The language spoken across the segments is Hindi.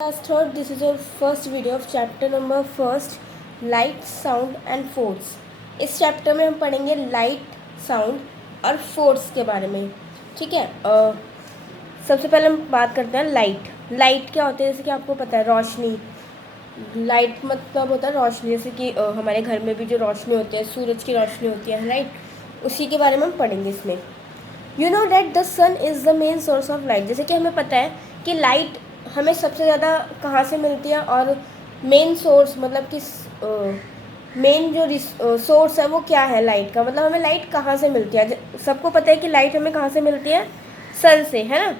Class third, this is your first video of chapter number first, light, sound and force. इस चैप्टर में हम पढ़ेंगे लाइट, साउंड और फोर्स के बारे में. ठीक है. सबसे पहले हम बात करते हैं लाइट. लाइट क्या होता है? जैसे कि आपको पता है रोशनी. लाइट मतलब होता है रोशनी. जैसे कि हमारे घर में भी जो रोशनी होती है, सूरज की रोशनी होती है, राइट. उसी के बारे में हम पढ़ेंगे इसमें. You know that the sun is the main source of light. जैसे कि हमें पता है कि लाइट हमें सबसे ज़्यादा कहाँ से मिलती है, और मेन सोर्स मतलब कि मेन जो सोर्स है वो क्या है लाइट का. मतलब हमें लाइट कहाँ से मिलती है. सबको पता है कि लाइट हमें कहाँ से मिलती है, सन से, है ना.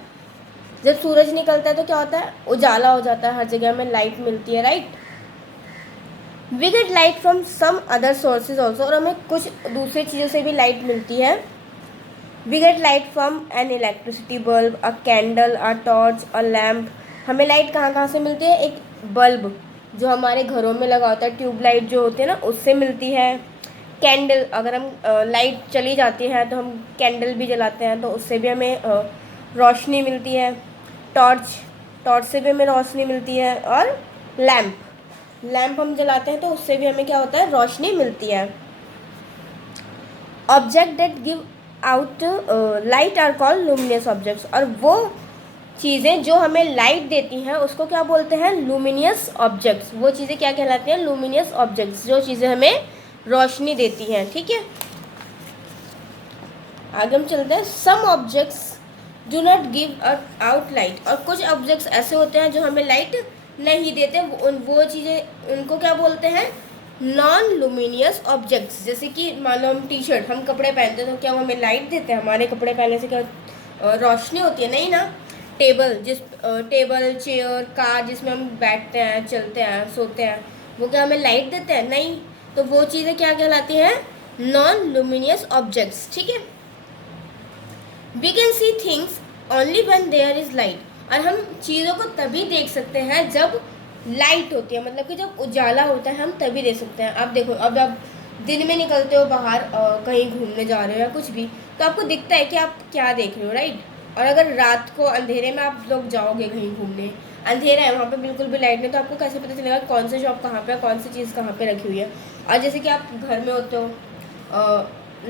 जब सूरज निकलता है तो क्या होता है, उजाला हो जाता है, हर जगह हमें लाइट मिलती है, right. We get light from some other sources also. और हमें कुछ दूसरी चीज़ों से भी लाइट मिलती है. We get light from an electricity bulb, a candle, a torch, a lamp. हमें लाइट कहाँ कहाँ से मिलती है. एक बल्ब जो हमारे घरों में लगा होता है, ट्यूबलाइट जो होती है ना, उससे मिलती है. कैंडल, अगर हम लाइट चली जाती है तो हम कैंडल भी जलाते हैं तो उससे भी हमें रोशनी मिलती है. टॉर्च, टॉर्च से भी हमें रोशनी मिलती है. और लैम्प, लैम्प हम जलाते हैं तो उससे भी हमें क्या होता है, रोशनी मिलती है. Object that give out light are called luminous objects. और वो चीज़ें जो हमें लाइट देती हैं उसको क्या बोलते हैं, लुमिनियस ऑब्जेक्ट्स. वो चीज़ें क्या कहलाती हैं, लुमिनियस ऑब्जेक्ट्स. जो चीज़ें हमें रोशनी देती हैं. ठीक है, आगे हम चलते हैं. Some objects do not give out light. और कुछ ऑब्जेक्ट्स ऐसे होते हैं जो हमें लाइट नहीं देते. वो चीज़ें उनको क्या बोलते हैं, नॉन लुमिनियस ऑब्जेक्ट्स. जैसे कि मान लो हम टी शर्ट, हम कपड़े पहनते हैं तो क्या वो हमें लाइट देते हैं. हमारे कपड़े पहनने से क्या रोशनी होती है, नहीं ना. टेबल, चेयर, कार जिसमें हम बैठते हैं, चलते हैं, सोते हैं, वो क्या हमें लाइट देते हैं, नहीं. तो वो चीज़ें क्या कहलाती हैं, नॉन लुमिनियस ऑब्जेक्ट्स. ठीक है. We can see things only when there is light. और हम चीज़ों को तभी देख सकते हैं जब लाइट होती है. मतलब कि जब उजाला होता है हम तभी देख सकते हैं. आप देखो, अब आप दिन में निकलते हो बाहर, कहीं घूमने जा रहे हो या कुछ भी, तो आपको दिखता है कि आप क्या देख रहे हो, राइट. और अगर रात को अंधेरे में आप लोग जाओगे कहीं घूमने, अंधेरा है, वहाँ पे बिल्कुल भी लाइट नहीं, तो आपको कैसे पता चलेगा कौन सी शॉप कहाँ पे है, कौन सी चीज़ कहाँ पे रखी हुई है. और जैसे कि आप घर में होते हो,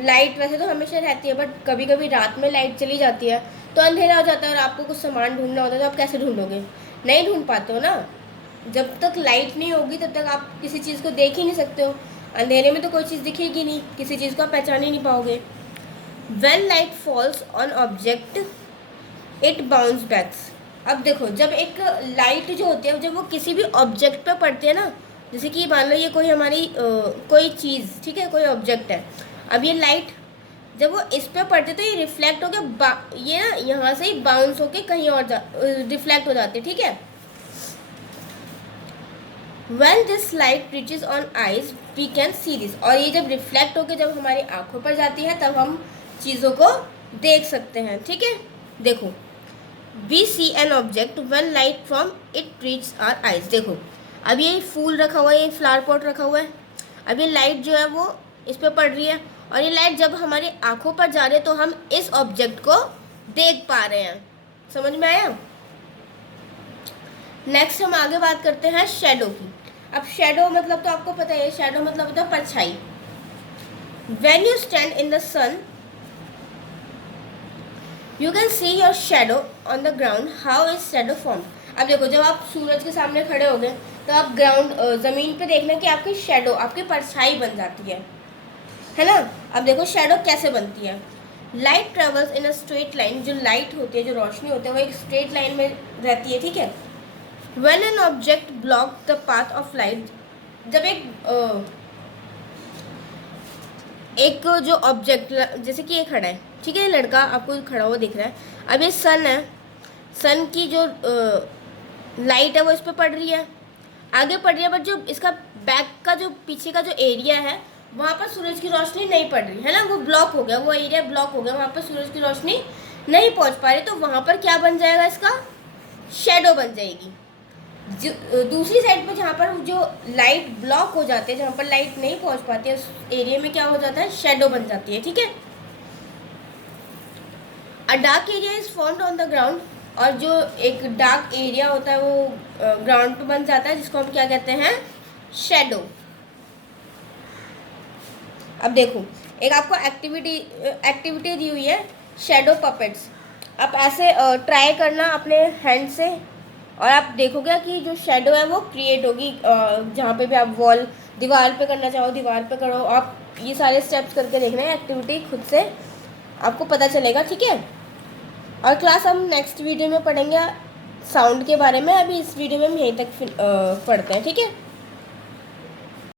लाइट वैसे तो हमेशा रहती है, बट कभी कभी रात में लाइट चली जाती है तो अंधेरा हो जाता है और आपको कुछ सामान ढूंढना होता है, तो आप कैसे ढूंढोगे, नहीं ढूंढ पाते हो ना. जब तक लाइट नहीं होगी तब तक आप किसी चीज़ को देख ही नहीं सकते हो. अंधेरे में तो कोई चीज़ दिखेगी नहीं, किसी चीज़ को आप पहचान ही नहीं पाओगे. When light falls on object it bounce backs. अब देखो, जब एक लाइट जो होती है जब वो किसी भी ऑब्जेक्ट पे पड़ती है ना, जैसे कि मान लो ये कोई हमारी कोई चीज़, ठीक है, कोई ऑब्जेक्ट है. अब ये लाइट जब वो इस पे पड़ती है तो ये रिफ्लेक्ट होकर ये ना यहाँ से ही बाउंस होके कहीं और रिफ्लेक्ट हो जाती है. ठीक है. When this light reaches on eyes, we can see this. और ये जब रिफ्लेक्ट होकर जब हमारी आंखों पर जाती है तब हम चीज़ों को देख सकते हैं. ठीक है. देखो, we see an object when light from it reaches our eyes. देखो, अब ये फूल रखा हुआ है, ये फ्लावर पॉट रखा हुआ है. अब ये लाइट जो है वो इस पर पड़ रही है, और ये लाइट जब हमारी आंखों पर जा रही है तो हम इस ऑब्जेक्ट को देख पा रहे हैं. समझ में आया. नेक्स्ट हम आगे बात करते हैं शेडो की. अब शेडो मतलब तो आपको पता है, शेडो मतलब होता है परछाई. When you stand in the sun you can see your shadow on the ground. How is shadow form. अब देखो, जब आप सूरज के सामने खड़े हो गए तो आप ज़मीन पे देखना कि आपकी शेडो, आपकी परछाई बन जाती है ना. अब देखो शेडो कैसे बनती है. Light travels in a straight line. जो लाइट होती है, जो रोशनी होती है, वो एक स्ट्रेट लाइन में रहती है. ठीक है. When an object block the path of light. जब एक जो ऑब्जेक्ट, जैसे कि ये खड़ा है, ठीक है, लड़का आपको खड़ा हुआ दिख रहा है. अब ये सन है, सन की जो लाइट है वो इस पर पड़ रही है, आगे पड़ रही है, बट जो इसका बैक का जो पीछे का जो एरिया है वहाँ पर सूरज की रोशनी नहीं पड़ रही है ना, वो ब्लॉक हो गया, वो एरिया ब्लॉक हो गया, वहाँ पर सूरज की रोशनी नहीं पहुँच पा रही. तो वहाँ पर क्या बन जाएगा, इसका शेडो बन जाएगी. दूसरी साइड पर जहाँ पर जो लाइट ब्लॉक हो जाती है, जहाँ पर लाइट नहीं पहुँच पाती है, उस एरिया में क्या हो जाता है, शेडो बन जाती है. ठीक है. अ dark area is formed on the ground. और जो एक डार्क एरिया होता है वो ग्राउंड पे बन जाता है, जिसको हम क्या कहते हैं, शेडो। अब देखो, एक आपको एक्टिविटी दी हुई है, शेडो पपेट्स। आप ऐसे ट्राई करना अपने हैंड से, और आप देखोगे कि जो शेडो है वो क्रिएट होगी। जहाँ पे भी आप दीवार पे करना चाहो दीवार पे करो। आप ये सारे स्टेप्स करके देखना है, एक्टिविटी खुद से आपको पता चलेगा, ठीक है। और क्लास हम नेक्स्ट वीडियो में पढ़ेंगे साउंड के बारे में। अभी इस वीडियो में हम यहीं तक पढ़ते हैं, ठीक है।